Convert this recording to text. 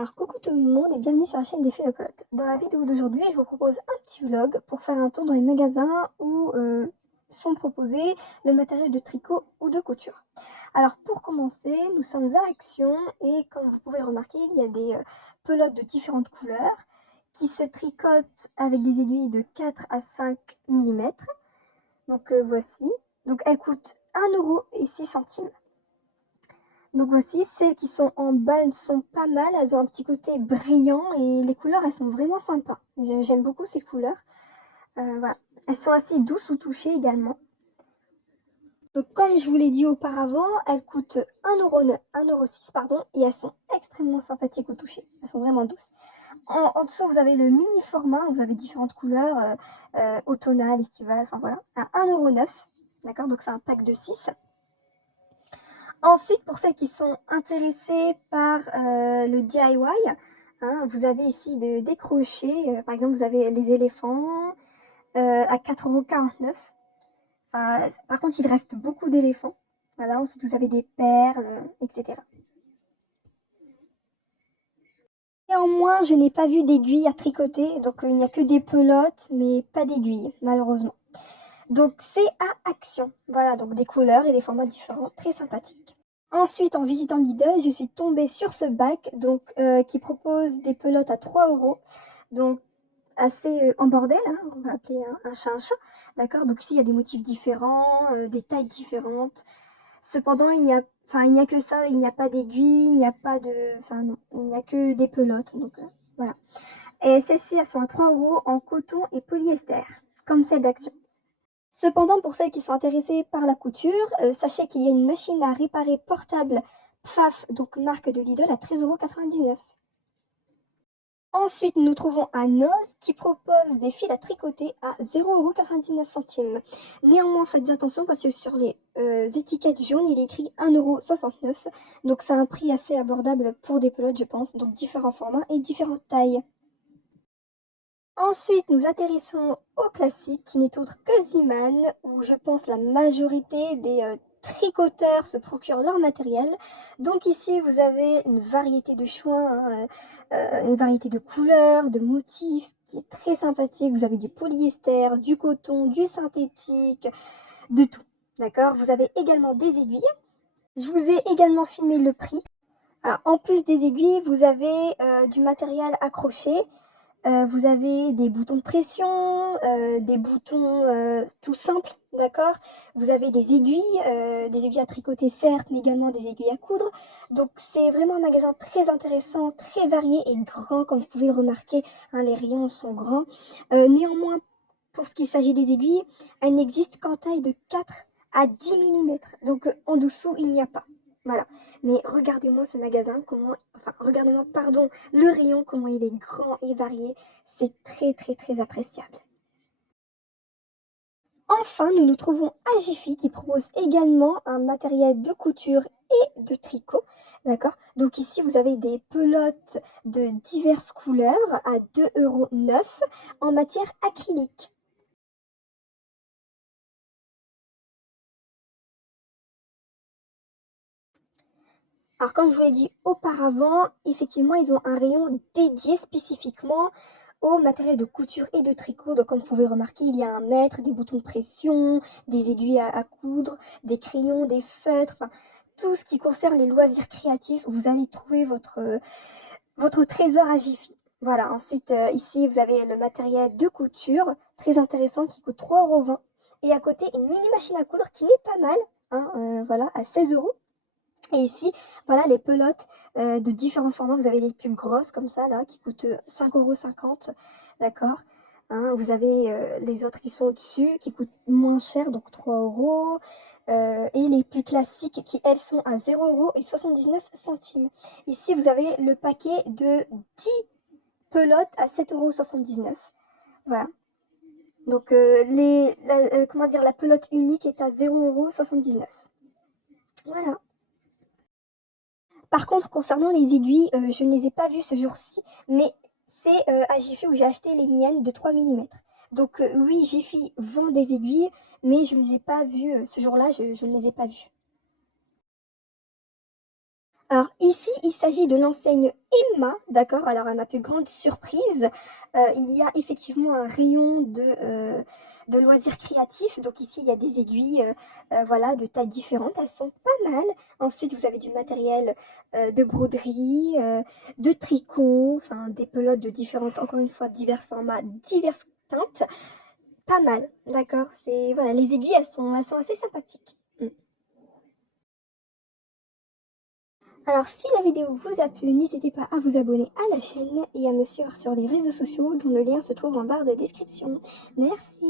Alors coucou tout le monde et bienvenue sur la chaîne des Philopotes. Dans la vidéo d'aujourd'hui, je vous propose un petit vlog pour faire un tour dans les magasins où sont proposés le matériel de tricot ou de couture. Alors pour commencer, nous sommes à Action et comme vous pouvez remarquer, il y a des pelotes de différentes couleurs qui se tricotent avec des aiguilles de 4 à 5 mm. Donc voici. Donc elles coûtent 1,06 €. Donc voici, celles qui sont en bas, elles sont pas mal, elles ont un petit côté brillant et les couleurs, elles sont vraiment sympas. J'aime beaucoup ces couleurs. Voilà. Elles sont assez douces au toucher également. Donc comme je vous l'ai dit auparavant, elles coûtent 1,06 € pardon, et elles sont extrêmement sympathiques au toucher. Elles sont vraiment douces. En dessous, vous avez le mini format, vous avez différentes couleurs, automnales, estivales, enfin voilà, à 1,09 €. D'accord, donc c'est un pack de 6. Ensuite, pour celles qui sont intéressées par le DIY, hein, vous avez ici des crochets. Par exemple, vous avez les éléphants à 4,49 €. Enfin, par contre, il reste beaucoup d'éléphants. Voilà, ensuite, vous avez des perles, etc. Néanmoins, je n'ai pas vu d'aiguilles à tricoter, donc il n'y a que des pelotes, mais pas d'aiguilles, malheureusement. Donc c'est à Action. Voilà, donc des couleurs et des formats différents, très sympathiques. Ensuite, en visitant Lidl, je suis tombée sur ce bac donc, qui propose des pelotes à 3 €. Donc assez en bordel, hein, on va appeler un chat un chat. D'accord. Donc ici, il y a des motifs différents, des tailles différentes. Cependant, il n'y a que ça, il n'y a pas d'aiguille, il n'y a pas de. Enfin, non, il n'y a que des pelotes. Donc voilà. Et celles-ci, elles sont à 3 € en coton et polyester, comme celle d'Action. Cependant, pour celles qui sont intéressées par la couture, sachez qu'il y a une machine à réparer portable Pfaff, donc marque de Lidl, à 13,99 €. Ensuite, nous trouvons un Noz qui propose des fils à tricoter à 0,99 €. Néanmoins, faites attention parce que sur les étiquettes jaunes, il est écrit 1,69 €. Donc c'est un prix assez abordable pour des pelotes, je pense. Donc différents formats et différentes tailles. Ensuite, nous atterrissons au classique qui n'est autre que Ziman, où je pense la majorité des tricoteurs se procurent leur matériel. Donc ici, vous avez une variété de choix, hein, une variété de couleurs, de motifs, ce qui est très sympathique. Vous avez du polyester, du coton, du synthétique, de tout. D'accord. Vous avez également des aiguilles. Je vous ai également filmé le prix. Alors, en plus des aiguilles, vous avez du matériel accroché. Vous avez des boutons de pression, des boutons tout simples, d'accord. Vous avez des aiguilles à tricoter certes, mais également des aiguilles à coudre. Donc c'est vraiment un magasin très intéressant, très varié et grand, comme vous pouvez le remarquer, hein, les rayons sont grands. Néanmoins, pour ce qui s'agit des aiguilles, elles n'existent qu'en taille de 4 à 10 mm. Donc en dessous, il n'y a pas. Voilà. Mais regardez-moi ce magasin, regardez-moi, pardon, le rayon, comment il est grand et varié. C'est très, très, très appréciable. Enfin, nous nous trouvons à Jiffy qui propose également un matériel de couture et de tricot. D'accord. Donc ici, vous avez des pelotes de diverses couleurs à 2,09 € en matière acrylique. Alors comme je vous l'ai dit auparavant, effectivement, ils ont un rayon dédié spécifiquement au matériel de couture et de tricot. Donc comme vous pouvez remarquer, il y a un mètre, des boutons de pression, des aiguilles à coudre, des crayons, des feutres, enfin tout ce qui concerne les loisirs créatifs, vous allez trouver votre trésor à Jiffy. Voilà, ensuite ici vous avez le matériel de couture, très intéressant, qui coûte 3,20 € et à côté une mini machine à coudre qui n'est pas mal, hein, voilà, à 16 €. Et ici, voilà les pelotes de différents formats. Vous avez les plus grosses comme ça, là, qui coûtent 5,50 €, d'accord. Hein, vous avez les autres qui sont au-dessus, qui coûtent moins cher, donc 3 €. Et les plus classiques qui, elles, sont à 0,79 €. Ici, vous avez le paquet de 10 pelotes à 7,79 €. Voilà. Donc, comment dire, la pelote unique est à 0,79 €. Voilà. Par contre, concernant les aiguilles, je ne les ai pas vues ce jour-ci, mais c'est à Jiffy où j'ai acheté les miennes de 3 mm. Donc oui, Jiffy vend des aiguilles, mais je ne les ai pas vues ce jour-là, je ne les ai pas vues. Alors ici, il s'agit de l'enseigne Emma, d'accord? Alors à ma plus grande surprise, il y a effectivement un rayon de loisirs créatifs. Donc ici, il y a des aiguilles, voilà, de tailles différentes. Elles sont pas mal. Ensuite, vous avez du matériel, de broderie, de tricot, enfin des pelotes de différentes encore une fois, divers formats, diverses teintes. Pas mal, d'accord? C'est voilà, les aiguilles, elles sont assez sympathiques. Mmh. Alors, si la vidéo vous a plu, n'hésitez pas à vous abonner à la chaîne et à me suivre sur les réseaux sociaux dont le lien se trouve en barre de description. Merci.